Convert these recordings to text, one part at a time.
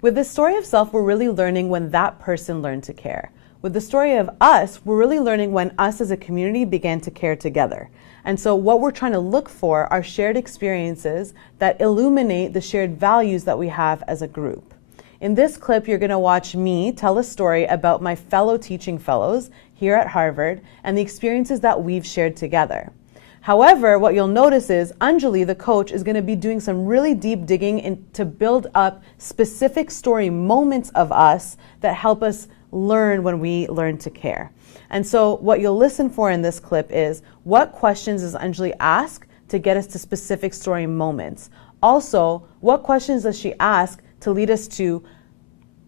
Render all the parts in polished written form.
With the story of self, we're really learning when that person learned to care. With the story of us, we're really learning when us as a community began to care together. And so what we're trying to look for are shared experiences that illuminate the shared values that we have as a group. In this clip, you're going to watch me tell a story about my fellow teaching fellows here at Harvard and the experiences that we've shared together. However, what you'll notice is Anjali, the coach, is going to be doing some really deep digging to build up specific story moments of us that help us learn when we learn to care. And so what you'll listen for in this clip is what questions does Anjali ask to get us to specific story moments? Also, what questions does she ask to lead us to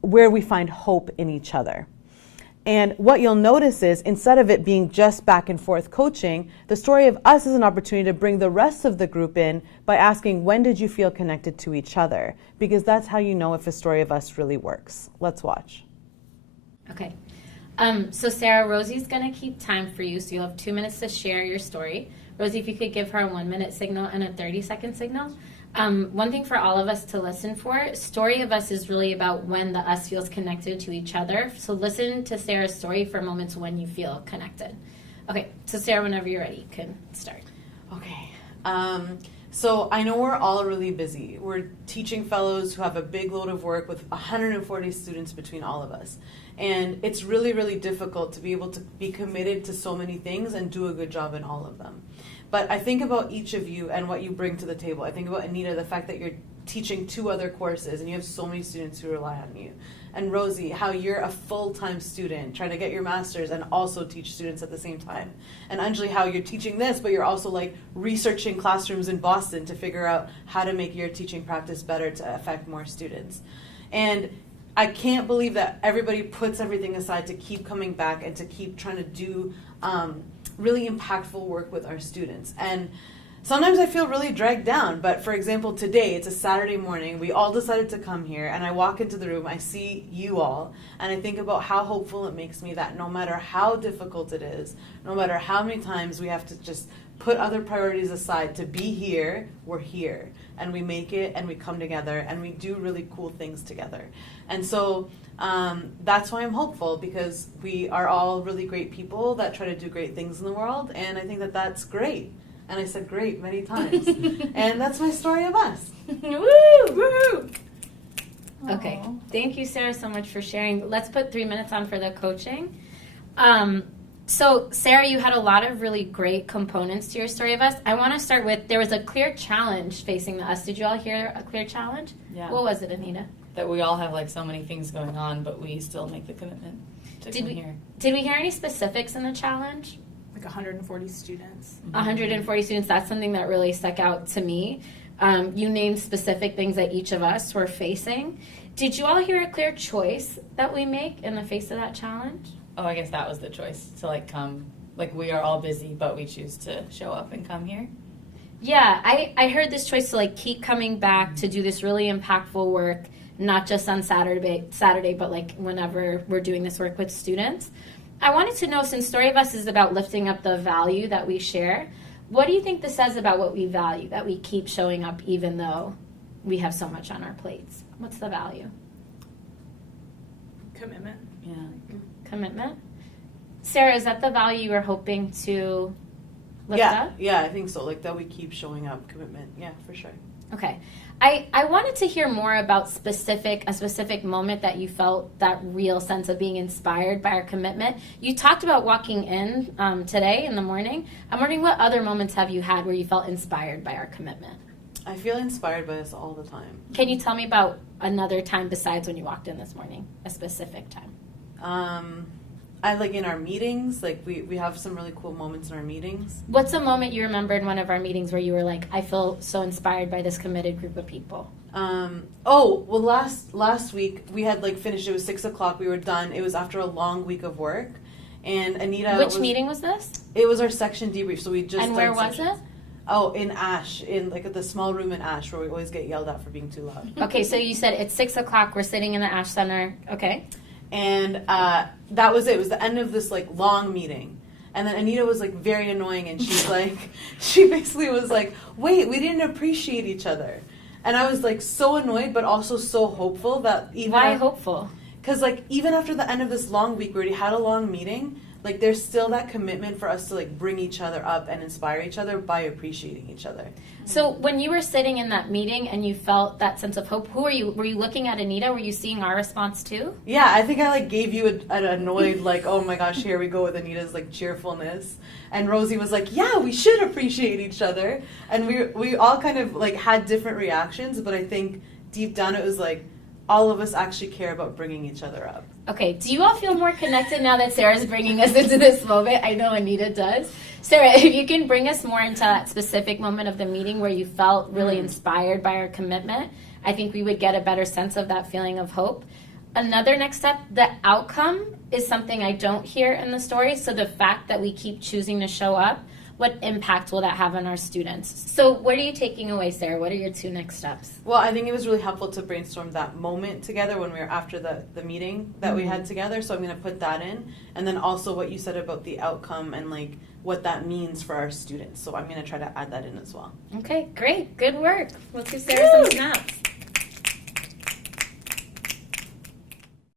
where we find hope in each other? And what you'll notice is instead of it being just back and forth coaching, the story of us is an opportunity to bring the rest of the group in by asking, when did you feel connected to each other? Because that's how you know if a story of us really works. Let's watch. Okay. So Sarah, Rosie's going to keep time for you, so you'll have 2 minutes to share your story. Rosie, if you could give her a 1-minute signal and a 30-second signal. One thing for all of us to listen for, story of us is really about when the us feels connected to each other. So listen to Sarah's story for moments when you feel connected. Okay, so Sarah, whenever you're ready, you can start. Okay. So I know we're all really busy. We're teaching fellows who have a big load of work with 140 students between all of us. And it's really, really difficult to be able to be committed to so many things and do a good job in all of them. But I think about each of you and what you bring to the table. I think about Anita, the fact that you're teaching 2 other courses and you have so many students who rely on you. And Rosie, how you're a full-time student trying to get your master's and also teach students at the same time. And Anjali, how you're teaching this, but you're also like researching classrooms in Boston to figure out how to make your teaching practice better to affect more students. And I can't believe that everybody puts everything aside to keep coming back and to keep trying to do really impactful work with our students. And sometimes I feel really dragged down, but for example, today, it's a Saturday morning, we all decided to come here, and I walk into the room, I see you all, and I think about how hopeful it makes me that no matter how difficult it is, no matter how many times we have to just put other priorities aside to be here, we're here, and we make it, and we come together, and we do really cool things together. And so that's why I'm hopeful, because we are all really great people that try to do great things in the world, and I think that that's great. And I said great many times. And that's my story of us. Woo! Woo! Okay. Thank you, Sarah, so much for sharing. Let's put 3 minutes on for the coaching. So, Sarah, you had a lot of really great components to your story of us. I want to start with, there was a clear challenge facing the us. Did you all hear a clear challenge? Yeah. What was it, Anita? That we all have like so many things going on, but we still make the commitment to come here. Did we hear any specifics in the challenge? Like 140 students. 140 students, that's something that really stuck out to me. You named specific things that each of us were facing. Did you all hear a clear choice that we make in the face of that challenge? Oh, I guess that was the choice, to like come. Like we are all busy, but we choose to show up and come here. Yeah, I heard this choice to like keep coming back to do this really impactful work, not just on Saturday, but like whenever we're doing this work with students. I wanted to know, since Story of Us is about lifting up the value that we share, what do you think this says about what we value, that we keep showing up even though we have so much on our plates? What's the value? Commitment. Yeah. Commitment? Sarah, is that the value you were hoping to lift up? Yeah, I think so. Like that we keep showing up, commitment. Yeah, for sure. Okay. I wanted to hear more about a specific moment that you felt that real sense of being inspired by our commitment. You talked about walking in today in the morning. I'm wondering, what other moments have you had where you felt inspired by our commitment? I feel inspired by us all the time. Can you tell me about another time besides when you walked in this morning, a specific time? I like in our meetings, like we have some really cool moments in our meetings. What's a moment you remember in one of our meetings where you were like, I feel so inspired by this committed group of people? Last week we had like finished, it was 6 o'clock, we were done. It was after a long week of work. And Anita Which meeting was this? It was our section debrief, so we just And where was it? Oh, in Ash, in like the small room in Ash where we always get yelled at for being too loud. Okay, so you said it's 6 o'clock, we're sitting in the Ash Center. Okay. And that was it. It was the end of this like long meeting. And then Anita was like very annoying, and she's like, she basically was like, wait, we didn't appreciate each other. And I was like so annoyed, but also so hopeful that even Why hopeful? because like even after the end of this long week, we already had a long meeting. Like there's still that commitment for us to like bring each other up and inspire each other by appreciating each other. So when you were sitting in that meeting and you felt that sense of hope, who were you? Were you looking at Anita? Were you seeing our response too? Yeah, I think I like gave you an annoyed like, oh my gosh, here we go with Anita's like cheerfulness, and Rosie was like, yeah, we should appreciate each other, and we all kind of like had different reactions, but I think deep down it was like all of us actually care about bringing each other up. Okay, do you all feel more connected now that Sarah's bringing us into this moment? I know Anita does. Sarah, if you can bring us more into that specific moment of the meeting where you felt really inspired by our commitment, I think we would get a better sense of that feeling of hope. Another next step, the outcome is something I don't hear in the story. So the fact that we keep choosing to show up, what impact will that have on our students? So what are you taking away, Sarah? What are your 2 next steps? Well, I think it was really helpful to brainstorm that moment together when we were after the meeting that we had together. So I'm going to put that in. And then also what you said about the outcome and like what that means for our students. So I'm going to try to add that in as well. Okay, great. Good work. Let's give Sarah some snaps.